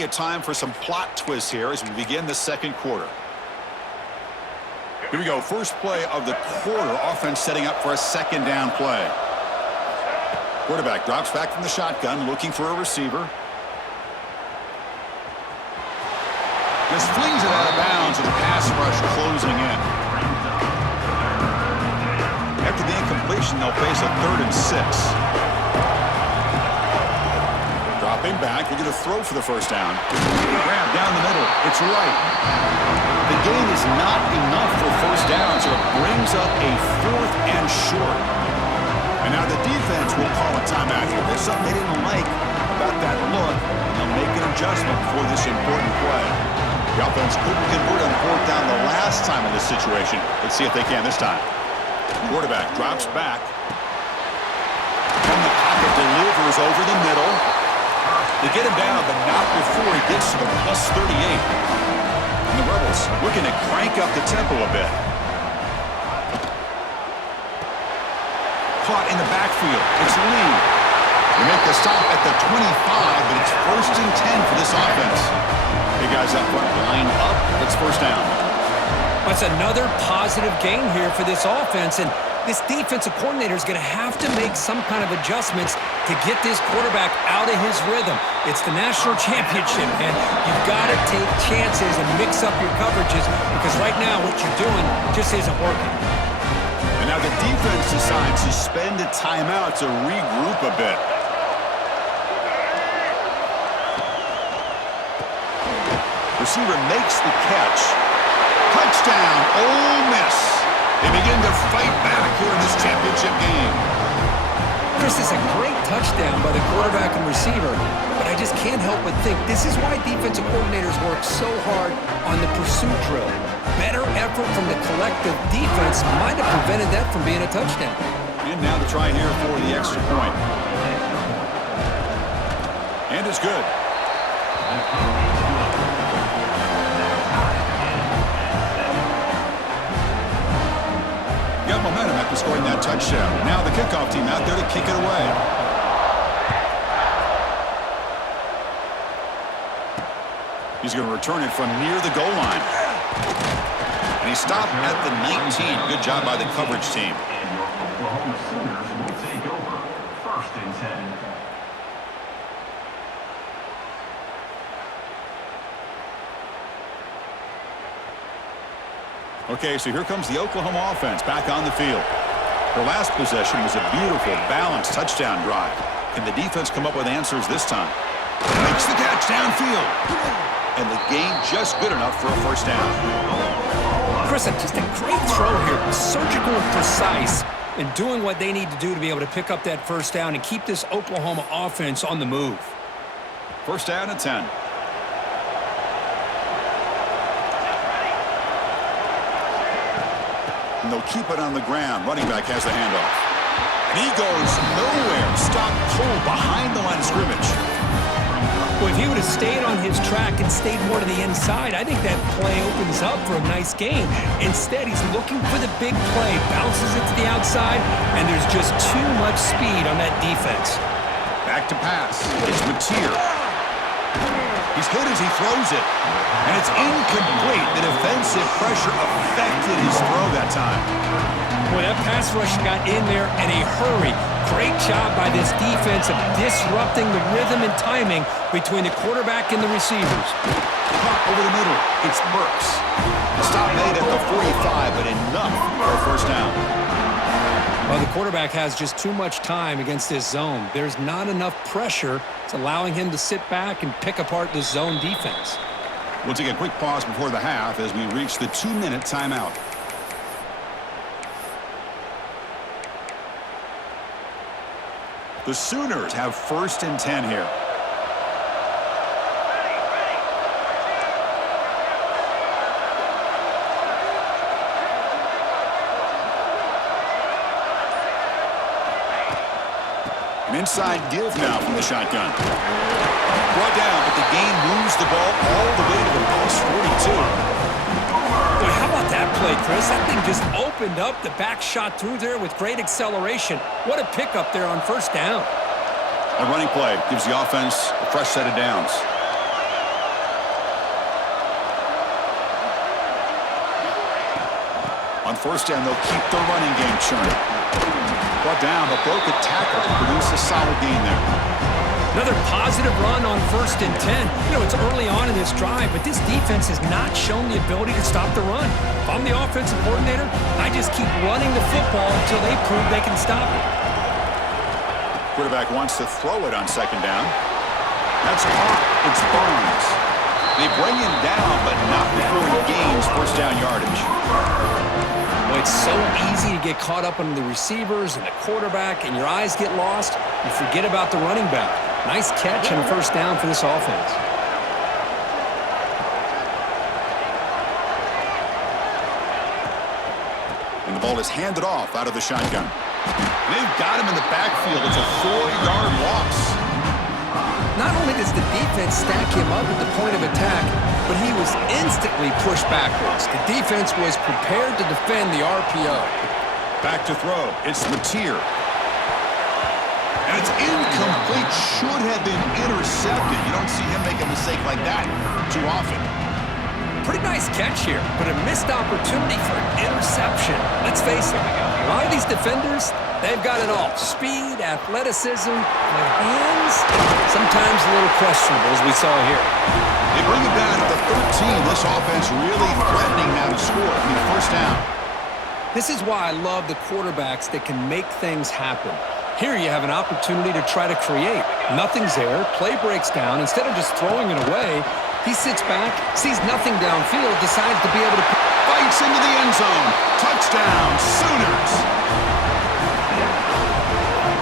plenty of time for some plot twists here as we begin the second quarter. Here we go. First play of the quarter. Offense setting up for a second down play. Quarterback drops back from the shotgun, looking for a receiver. Just flings it out of bounds with the pass rush closing in. After the incompletion, they'll face a 3rd and 6. Dropping back, we're going to throw for the first down. Grab down the middle. It's right. The gain is not enough for first down, so it brings up a 4th and short. And now the defense will call a timeout here. There's something they didn't like about that look, and they'll make an adjustment for this important play. The offense couldn't convert on 4th down the last time in this situation. Let's see if they can this time. Quarterback drops back. From the pocket, delivers over the middle. They get him down, but not before he gets to the +38. And the Rebels looking to crank up the tempo a bit. Caught in the backfield. It's Lee. They make the stop at the 25, but it's 1st and 10 for this offense. Hey guys up front, line up. It's first down. That's another positive gain here for this offense, and this defensive coordinator is going to have to make some kind of adjustments to get this quarterback out of his rhythm. It's the national championship, man. You've got to take chances and mix up your coverages because right now what you're doing just isn't working. And now the defense decides to spend a timeout to regroup a bit. Receiver makes the catch. Touchdown, Ole Miss. They begin to fight back here in this championship game. Chris, is a great touchdown by the quarterback and receiver, but I just can't help but think this is why defensive coordinators work so hard on the pursuit drill. Better effort from the collective defense might have prevented that from being a touchdown. And now the try here for the extra point. And it's good. Got momentum after scoring that touchdown. Now the kickoff team out there to kick it away. He's going to return it from near the goal line. And he stopped at the 19. Good job by the coverage team. Oklahoma Sooners will take over 1st and 10. Okay, so here comes the Oklahoma offense back on the field. Their last possession was a beautiful, balanced touchdown drive. Can the defense come up with answers this time? Makes the catch downfield. And the gain just good enough for a first down. Chris, just a great throw here. Surgical and precise in doing what they need to do to be able to pick up that first down and keep this Oklahoma offense on the move. First down and 10. And they'll keep it on the ground. Running back has the handoff. And he goes nowhere. Stopped cold behind the line of scrimmage. Well, if he would have stayed on his track and stayed more to the inside, I think that play opens up for a nice gain. Instead, he's looking for the big play, bounces it to the outside, and there's just too much speed on that defense. Back to pass. It's Mateer. He's hit as he throws it. And it's incomplete. The defensive pressure affected his throw that time. Boy, that pass rush got in there in a hurry. Great job by this defense of disrupting the rhythm and timing between the quarterback and the receivers. Caught over the middle. It's Burks. The stop made at the 45, but enough for a first down. Well, the quarterback has just too much time against this zone. There's not enough pressure. It's allowing him to sit back and pick apart the zone defense. We'll take a quick pause before the half as we reach the 2-minute timeout. The Sooners have 1st and 10 here. An inside give now from the shotgun. Brought down, but the gain moves the ball all the way to the +42. Boy, how about that play, Chris? That thing just opened up. The back shot through there with great acceleration. What a pickup there on first down. A running play gives the offense a fresh set of downs. first down, they'll keep the running game churning. Brought down, but broke a tackle to produce a solid gain there. Another positive run on 1st and 10. You know, it's early on in this drive, but this defense has not shown the ability to stop the run. If I'm the offensive coordinator, I just keep running the football until they prove they can stop it. Quarterback wants to throw it on 2nd down. That's caught. It's Barnes. They bring him down, but not before he gains 1st down yardage. Well, it's so easy to get caught up on the receivers and the quarterback, and your eyes get lost. You forget about the running back. Nice catch and a 1st down for this offense. And the ball is handed off out of the shotgun. They've got him in the backfield. It's a 4-yard loss. Not only does the defense stack him up at the point of attack, but he was instantly pushed backwards. The defense was prepared to defend the RPO. Back to throw. It's Mateer. And it's incomplete. Should have been intercepted. You don't see him make a mistake like that too often. Pretty nice catch here, but a missed opportunity for an interception. Let's face it, a lot of these defenders, they've got it all. Speed, athleticism, and hands, sometimes a little questionable, as we saw here. They bring it down at the 13. This offense really threatening now to score. 1st down. This is why I love the quarterbacks that can make things happen. Here you have an opportunity to try to create. Nothing's there. Play breaks down. Instead of just throwing it away, he sits back, sees nothing downfield, decides to be able to... Fights into the end zone. Touchdown, Sooners.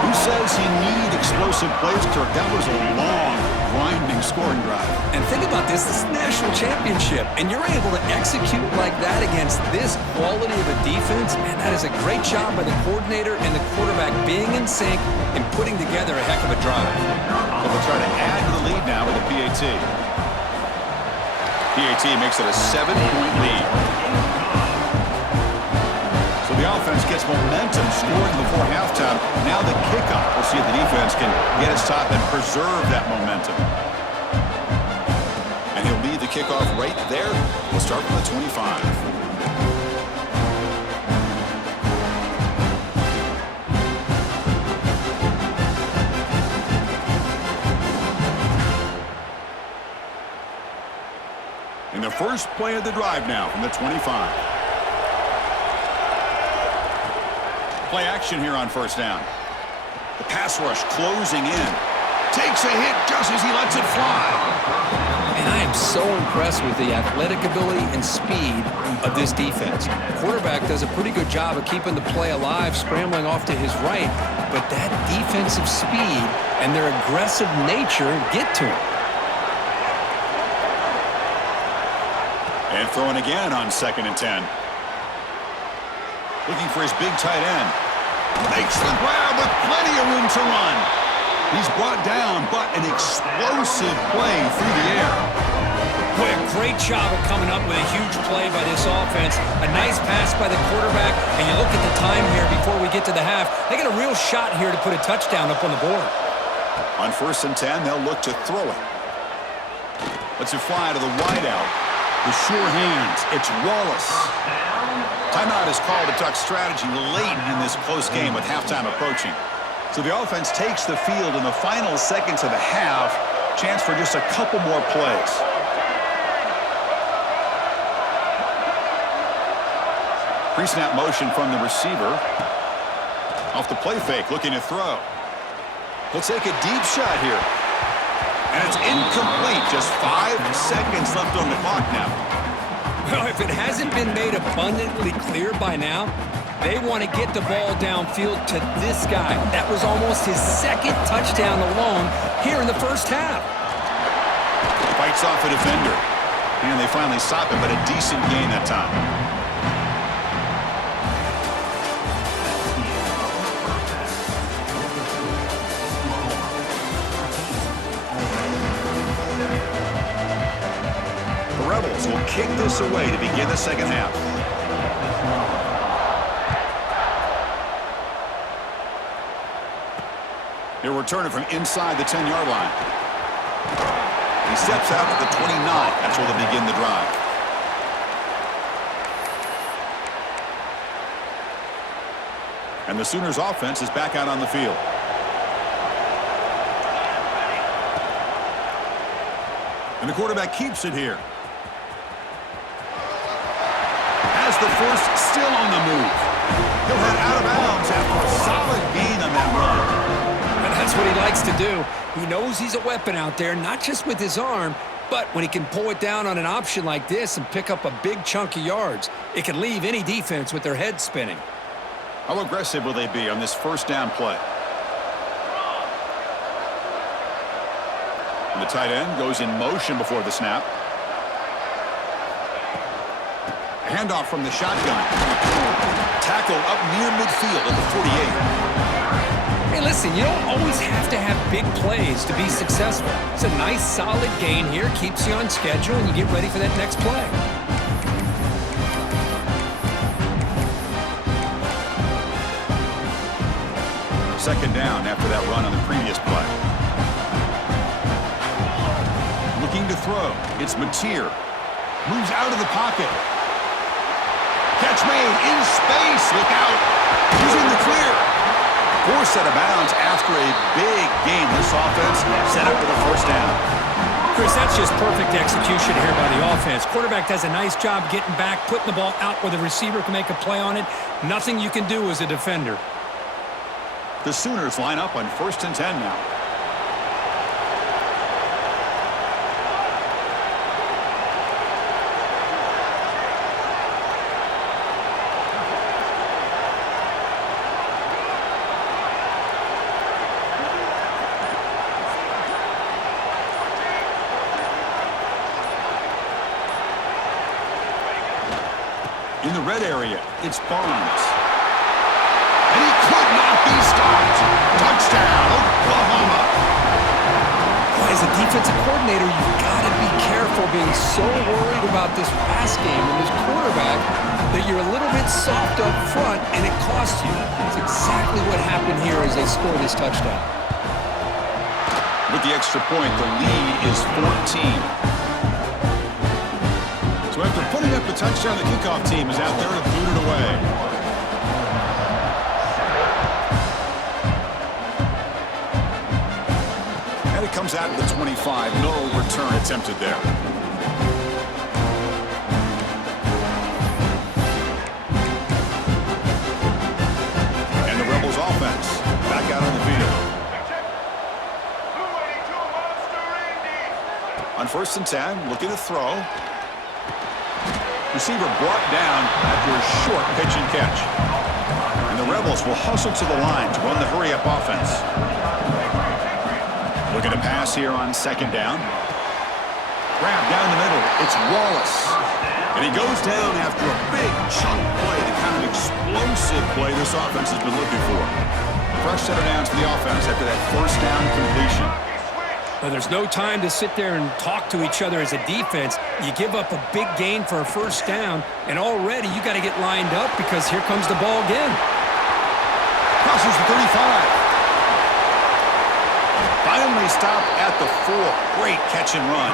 Who says you need explosive plays, Kirk? That was a long, grinding scoring drive. And think about this. This is a national championship, and you're able to execute like that against this quality of a defense. Man, that is a great job by the coordinator and the quarterback being in sync and putting together a heck of a drive. So they'll try to add to the lead now with a PAT. PAT makes it a 7-point lead. So the offense gets momentum scoring before halftime. Now the kickoff. We'll see if the defense can get his top and preserve that momentum. And he'll lead the kickoff right there. We'll start from the 25. In the first play of the drive now from the 25. Play action here on 1st down. The pass rush closing in. Takes a hit just as he lets it fly. And I am so impressed with the athletic ability and speed of this defense. Quarterback does a pretty good job of keeping the play alive, scrambling off to his right, but that defensive speed and their aggressive nature get to him. And throwing again on 2nd and 10. Looking for his big tight end. Makes the grab with plenty of room to run. He's brought down, but an explosive play through the air. Boy, a great job of coming up with a huge play by this offense. A nice pass by the quarterback, and you look at the time here before we get to the half. They got a real shot here to put a touchdown up on the board. On 1st and 10, they'll look to throw it. Lets it fly to the wideout. The sure hands. It's Wallace. Timeout is called to duck strategy late in this close game with halftime approaching. So the offense takes the field in the final seconds of the half. Chance for just a couple more plays. Pre-snap motion from the receiver. Off the play fake, looking to throw. He'll take a deep shot here. And it's incomplete. Just 5 seconds left on the clock now. Well, if it hasn't been made abundantly clear by now, they want to get the ball downfield to this guy. That was almost his 2nd touchdown alone here in the first half. Fights off a defender. And they finally stop him, but a decent gain that time. Rebels will kick this away to begin the second half. He'll return it from inside the 10-yard line. He steps out at the 29. That's where they'll begin the drive. And the Sooners offense is back out on the field. And the quarterback keeps it here. Has the first, still on the move. He'll head out of bounds after a solid gain on that run. And that's what he likes to do. He knows he's a weapon out there, not just with his arm, but when he can pull it down on an option like this and pick up a big chunk of yards, it can leave any defense with their head spinning. How aggressive will they be on this first down play? And the tight end goes in motion before the snap. A handoff from the shotgun. Tackle up near midfield at the 48. Hey, listen, you don't always have to have big plays to be successful. It's a nice, solid gain here, keeps you on schedule, and you get ready for that next play. Second down after that run on the previous play. Looking to throw. It's Mateer. Moves out of the pocket. Catch made in space. Look out. Using the clear. Forced out of bounds after a big gain. This offense set up for the first down. Chris, that's just perfect execution here by the offense. Quarterback does a nice job getting back, putting the ball out where the receiver can make a play on it. Nothing you can do as a defender. The Sooners line up on 1st and 10 now. In the red area, it's Barnes. And he could not be stopped. Touchdown, Oklahoma. Boy, as a defensive coordinator, you've got to be careful being so worried about this pass game and this quarterback that you're a little bit soft up front and it costs you. It's exactly what happened here as they score this touchdown. With the extra point, the lead is 14. So after putting up the touchdown, the kickoff team is out there to boot it away. And it comes out of the 25. No return attempted there. And the Rebels offense back out on the field. On 1st and 10, looking to throw. Receiver brought down after a short pitch and catch. And the Rebels will hustle to the line to run the hurry-up offense. Looking to pass here on 2nd down. Grab down the middle. It's Wallace. And he goes down after a big chunk play, the kind of explosive play this offense has been looking for. Fresh set of downs for the offense after that 1st down completion. Well, there's no time to sit there and talk to each other as a defense. You give up a big gain for a 1st down, and already you got to get lined up because here comes the ball again. Crosses the 35. Finally stopped at the 4. Great catch and run.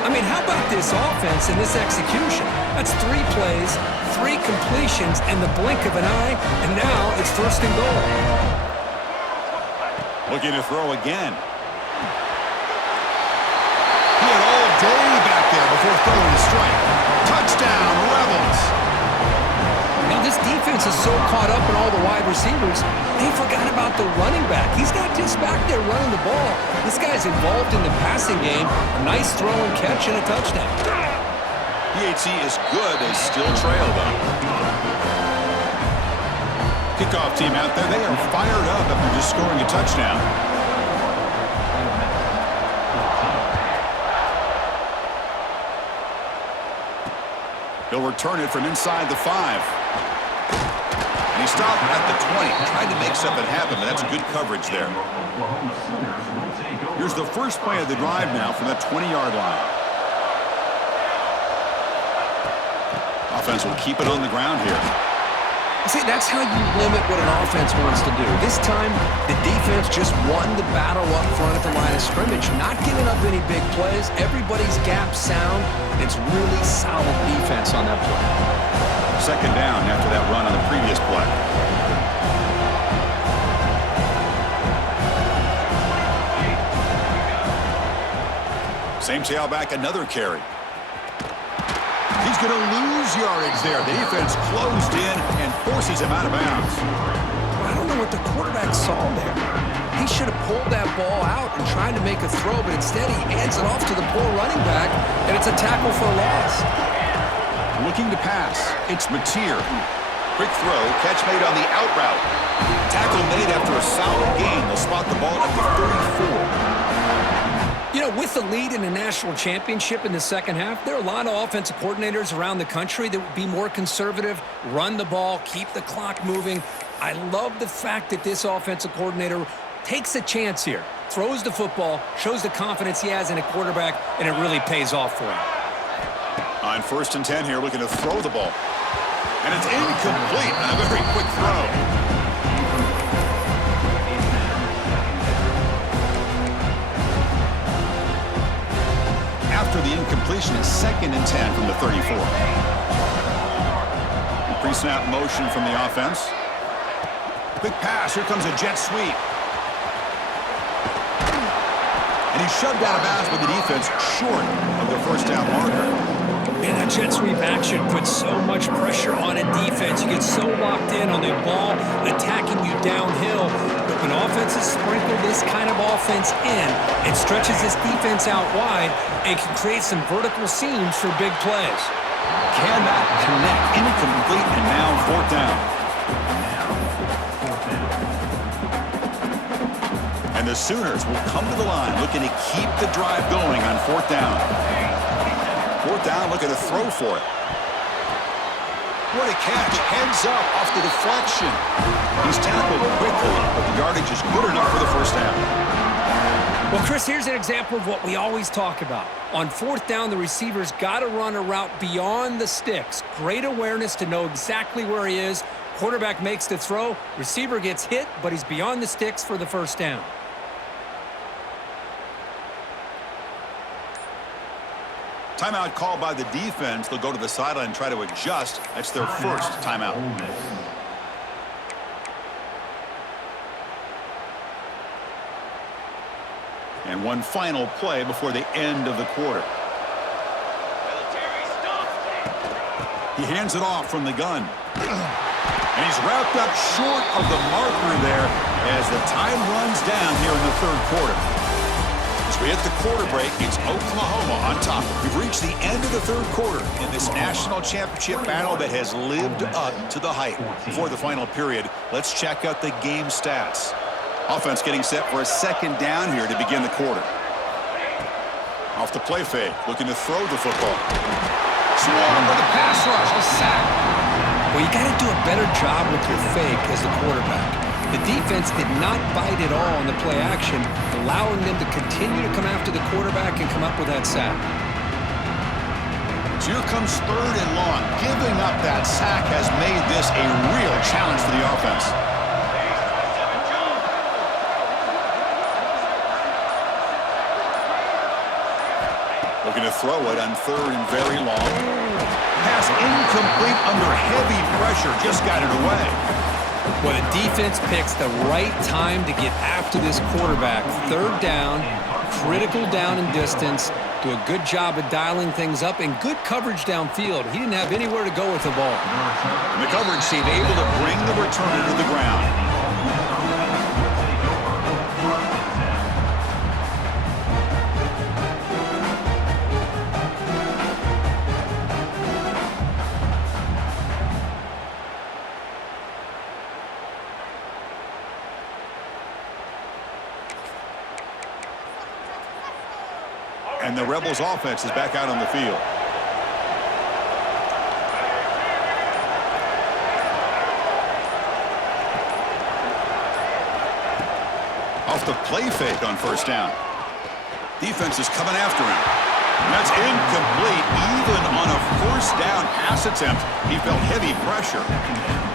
I mean, how about this offense and this execution? That's 3 plays, 3 completions, and the blink of an eye, and now it's 1st and goal. Looking to throw again. He had all day back there before throwing the strike. Touchdown, Rebels. Now, this defense is so caught up in all the wide receivers, they forgot about the running back. He's not just back there running the ball. This guy's involved in the passing game. A nice throw and catch and a touchdown. PAT is good. They still trail, though. Kickoff team out there, they are fired up after just scoring a touchdown. He'll return it from inside the 5. And he stopped at the 20. Tried to make something happen, but that's good coverage there. Here's the first play of the drive now from that 20-yard line. Offense will keep it on the ground here. See, that's how you limit what an offense wants to do. This time, the defense just won the battle up front at the line of scrimmage, not giving up any big plays. Everybody's gap sound. It's really solid defense on that play. Second down after that run on the previous play. Same tailback, another carry. He's going to lose yardage there. The defense closed in and forces him out of bounds. I don't know what the quarterback saw there. He should have pulled that ball out and tried to make a throw, but instead he hands it off to the poor running back, and it's a tackle for a loss. Looking to pass. It's Mateer. Quick throw, catch made on the out route. Tackle made after a solid gain. They'll spot the ball at the 34. You know, with the lead in the national championship in the second half, there are a lot of offensive coordinators around the country that would be more conservative, run the ball, keep the clock moving. I love the fact that this offensive coordinator takes a chance here, throws the football, shows the confidence he has in a quarterback, and it really pays off for him. On 1st and 10 here, looking to throw the ball. And it's incomplete on a very quick throw. After the incompletion, it's 2nd and 10 from the 34. Pre-snap motion from the offense. Quick pass. Here comes a jet sweep. And he's shoved out of bounds with the defense short of the first down marker. Man, that jet sweep action puts so much pressure on a defense. You get so locked in on the ball attacking you downhill. But when offenses sprinkle this kind of offense in, it stretches this defense out wide and can create some vertical seams for big plays. Cannot connect. Incomplete, and now 4th down. And the Sooners will come to the line looking to keep the drive going on 4th down. 4th down, looking to throw for it. What a catch. Heads up off the deflection. He's tackled quickly, but the yardage is good enough for the first down. Well, Chris, here's an example of what we always talk about. On 4th down, the receiver's got to run a route beyond the sticks. Great awareness to know exactly where he is. Quarterback makes the throw. Receiver gets hit, but he's beyond the sticks for the first down. Timeout called by the defense. They'll go to the sideline and try to adjust. That's their first timeout. And one final play before the end of the quarter. He hands it off from the gun. And he's wrapped up short of the marker there as the time runs down here in the 3rd quarter. As we hit the quarter break, it's Oklahoma on top. We've reached the end of the 3rd quarter in this national championship battle that has lived up to the hype. Before the final period, let's check out the game stats. Offense getting set for a 2nd down here to begin the quarter. Off the play fake, looking to throw the football. Swarmed by the pass rush, a sack. Well, you got to do a better job with your fake as the quarterback. The defense did not bite at all on the play action, allowing them to continue to come after the quarterback and come up with that sack. So here comes 3rd and long. Giving up that sack has made this a real challenge for the offense. Looking to throw it on 3rd and very long. Pass incomplete under heavy pressure. Just got it away. Well, the defense picks the right time to get after this quarterback. 3rd down, critical down and distance. Do a good job of dialing things up and good coverage downfield. He didn't have anywhere to go with the ball. And the coverage team able to bring the returner to the ground. And the Rebels offense is back out on the field. Off the play fake on 1st down. Defense is coming after him. And that's Incomplete. Even on a first down pass attempt, he felt heavy pressure.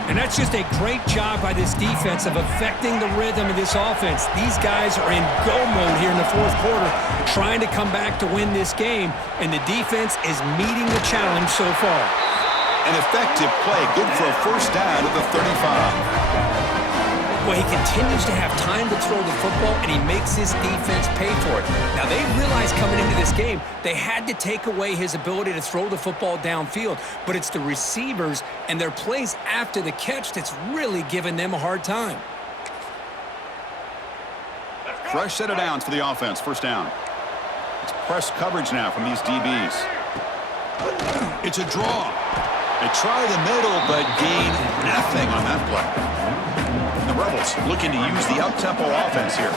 And that's just a great job by this defense of affecting the rhythm of this offense. These guys are in go mode here in the fourth quarter, trying to come back to win this game, and the defense is meeting the challenge so far. An effective play, good for a first down at the 35. Well, he continues to have time to throw the football, and he makes his defense pay for it. Now, they realized coming into this game they had to take away his ability to throw the football downfield, but it's the receivers and their plays after the catch that's really giving them a hard time. Fresh set of downs for the offense, first down. It's press coverage now from these DBs. It's a draw. They try the middle, but gain nothing on that play. The Rebels looking to use the up-tempo offense here.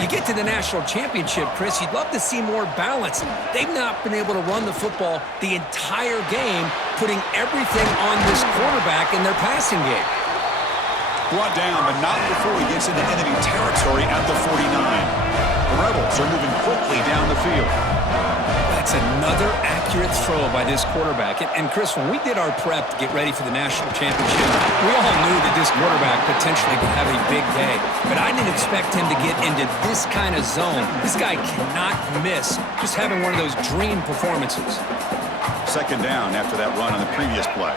You get to the national championship, Chris, you'd love to see more balance. They've not been able to run the football the entire game, putting everything on this quarterback in their passing game. Brought down, but not before he gets into enemy territory at the 49. The Rebels are moving quickly down the field. That's another accurate throw by this quarterback. And Chris, when we did our prep to get ready for the national championship, we all knew that this quarterback potentially could have a big day. But I didn't expect him to get into this kind of zone. This guy cannot miss. Just having one of those dream performances. Second down after that run on the previous play.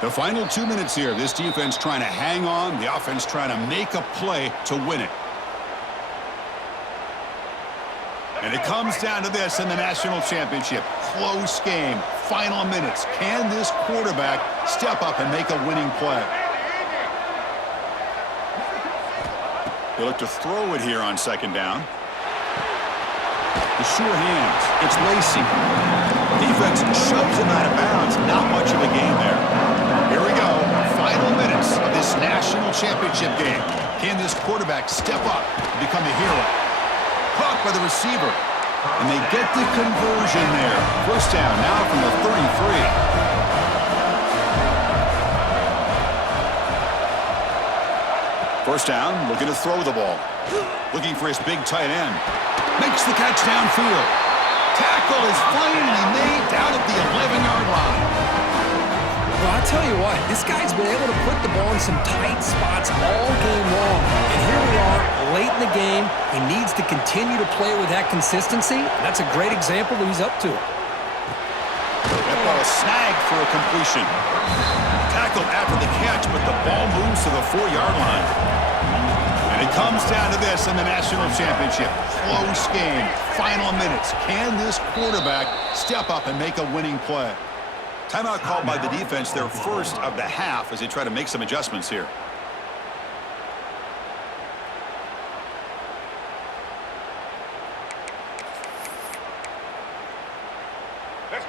The final 2 minutes here. This defense trying to hang on. The offense trying to make a play to win it. And it comes down to this in the national championship. Close game. Final minutes. Can this quarterback step up and make a winning play? They look to throw it here on second down. The sure hands. It's Lacy. Defense shoves him out of bounds. Not much of a gain there. Here we go. Final minutes of this national championship game. Can this quarterback step up and become a hero? Caught by the receiver. And they get the conversion there. First down now from the 33. First down, looking to throw the ball. Looking for his big tight end. Makes the catch downfield. Tackle is finally made down at the 11-yard line. Well, I'll tell you what, this guy's been able to put the ball in some tight spots all game long. And here we are, late in the game. He needs to continue to play with that consistency. That's a great example that he's up to it. That ball snagged for a completion. Tackled after the catch, but the ball moves to the 4-yard line. And it comes down to this in the national championship. Close game, final minutes. Can this quarterback step up and make a winning play? Timeout called by the defense, their first of the half, as they try to make some adjustments here.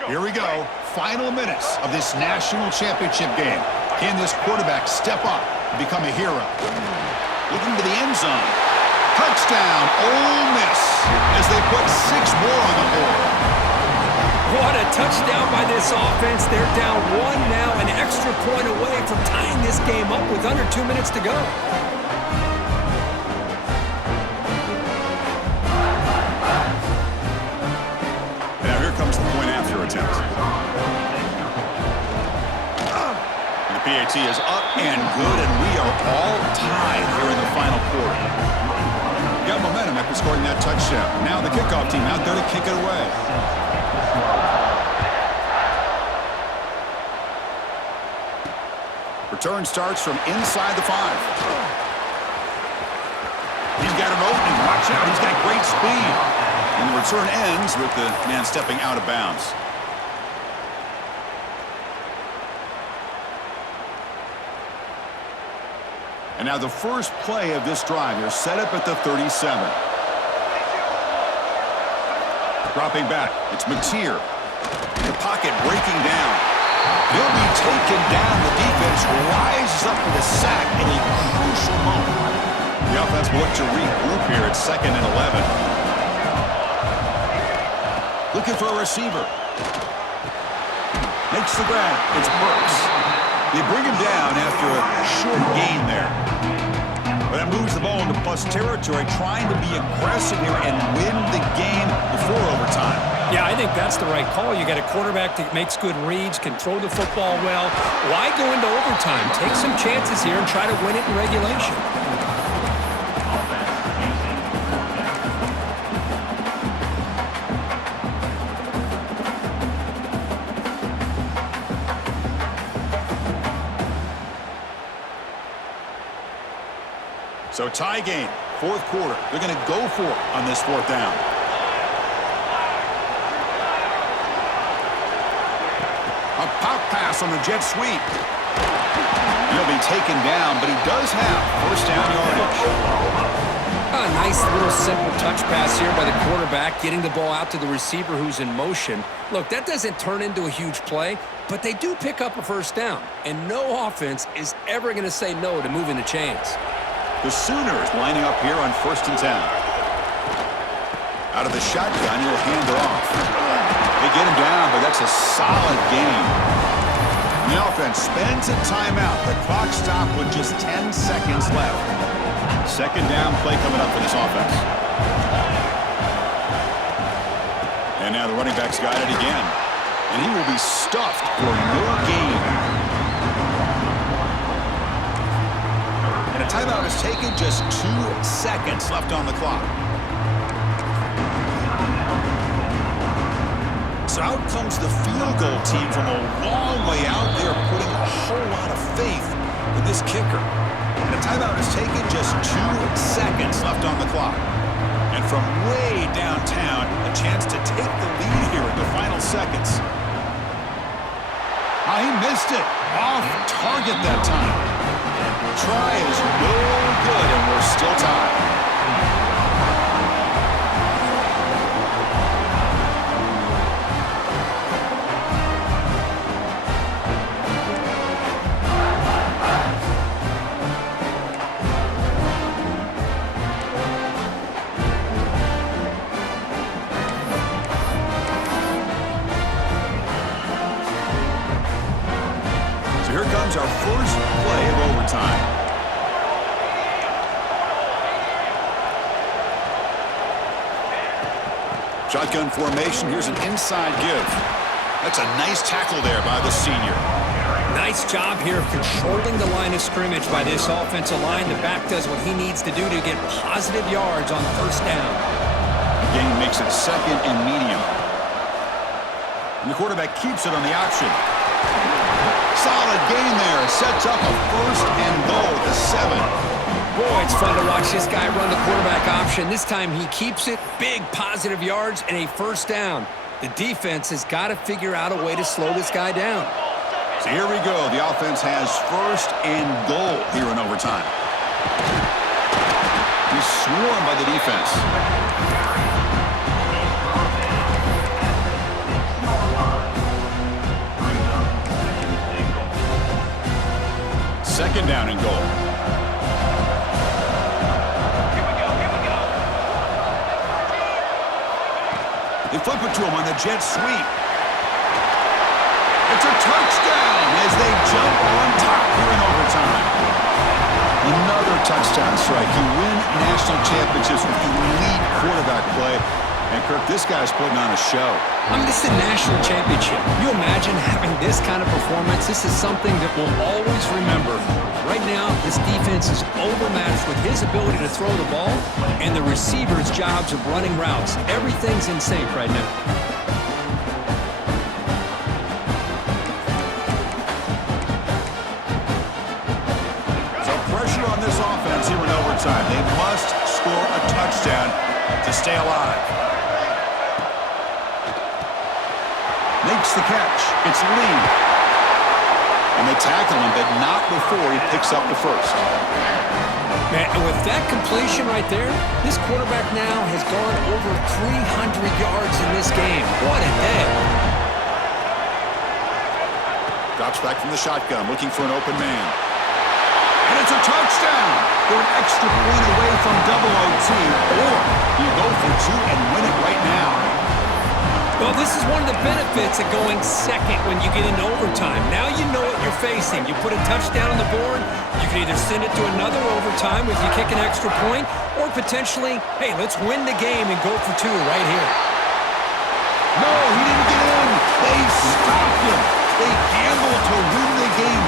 Here we go. Final minutes of this national championship game. Can this quarterback step up and become a hero? Looking to the end zone. Touchdown, Ole Miss, as they put 6 more on the board. What a touchdown by this offense. They're down 1 now, an extra point away from tying this game up with under 2 minutes to go. Now here comes the point after attempt. And the PAT is up and good, and we are all tied here in the final quarter. Got momentum after scoring that touchdown. Now the kickoff team out there to kick it away. Return starts from inside the 5. He's got an opening. Watch out. He's got great speed. And the return ends with the man stepping out of bounds. And now the first play of this drive is set up at the 37. Dropping back. It's Mateer. The pocket breaking down. He'll be taken down. The defense rises up with a sack in a crucial moment. The offense will look to regroup here at 2nd and 11. Looking for a receiver. Makes the grab. It's Burks. They bring him down after a short gain there. But that moves the ball into plus territory, trying to be aggressive here and win the game before overtime. Yeah, I think that's the right call. You got a quarterback that makes good reads, can throw the football well. Why go into overtime? Take some chances here and try to win it in regulation. So tie game, fourth quarter. They're going to go for it on this fourth down. A pop pass on the jet sweep. He'll be taken down, but he does have first down yardage. A nice little simple touch pass here by the quarterback, getting the ball out to the receiver who's in motion. Look, that doesn't turn into a huge play, but they do pick up a first down, and no offense is ever going to say no to moving the chains. The Sooners lining up here on 1st and 10. Out of the shotgun, he'll hand it off. They get him down, but that's a solid gain. The offense spends a timeout. The clock stopped with just 10 seconds left. Second down play coming up for this offense. And now the running back's got it again. And he will be stuffed for no gain. And a timeout is taken, just 2 seconds left on the clock. So out comes the field goal team from a long way out there, putting a whole lot of faith in this kicker. And a timeout is taken, just 2 seconds left on the clock. And from way downtown, a chance to take the lead here in the final seconds. He missed it. Off target that time. Try is no good, and we're still tied. So here comes our first play of overtime. Shotgun formation. Here's an inside give. That's a nice tackle there by the senior. Nice job here of controlling the line of scrimmage by this offensive line. The back does what he needs to do to get positive yards on first down. The game makes it second and medium. And the quarterback keeps it on the option. Solid gain there. Sets up a first and goal at the 7. Boy, it's fun to watch this guy run the quarterback option. This time he keeps it. Big positive yards and a first down. The defense has got to figure out a way to slow this guy down. So here we go. The offense has first and goal here in overtime. He's swarmed by the defense. Second down and goal. They flip it to him on the jet sweep. It's a touchdown as they jump on top here in overtime. Another touchdown strike. You win national championships with elite quarterback play. And, Kirk, this guy's putting on a show. I mean, this is a national championship. You imagine having this kind of performance? This is something that we'll always remember. Right now, this defense is overmatched with his ability to throw the ball and the receivers' jobs of running routes. Everything's in sync right now. So pressure on this offense here in overtime. They must score a touchdown to stay alive. Makes the catch. It's Lee. And they tackle him, but not before he picks up the first. Man, and with that completion right there, this quarterback now has gone over 300 yards in this game. What a day. Drops back from the shotgun, looking for an open man. And it's a touchdown. They're an extra point away from double OT, or you go for two and win it right now. Well, this is one of the benefits of going second when you get into overtime. Now you know what you're facing. You put a touchdown on the board, you can either send it to another overtime if you kick an extra point, or potentially, hey, let's win the game and go for 2 right here. No, he didn't get in. They stopped him. They gambled to win the game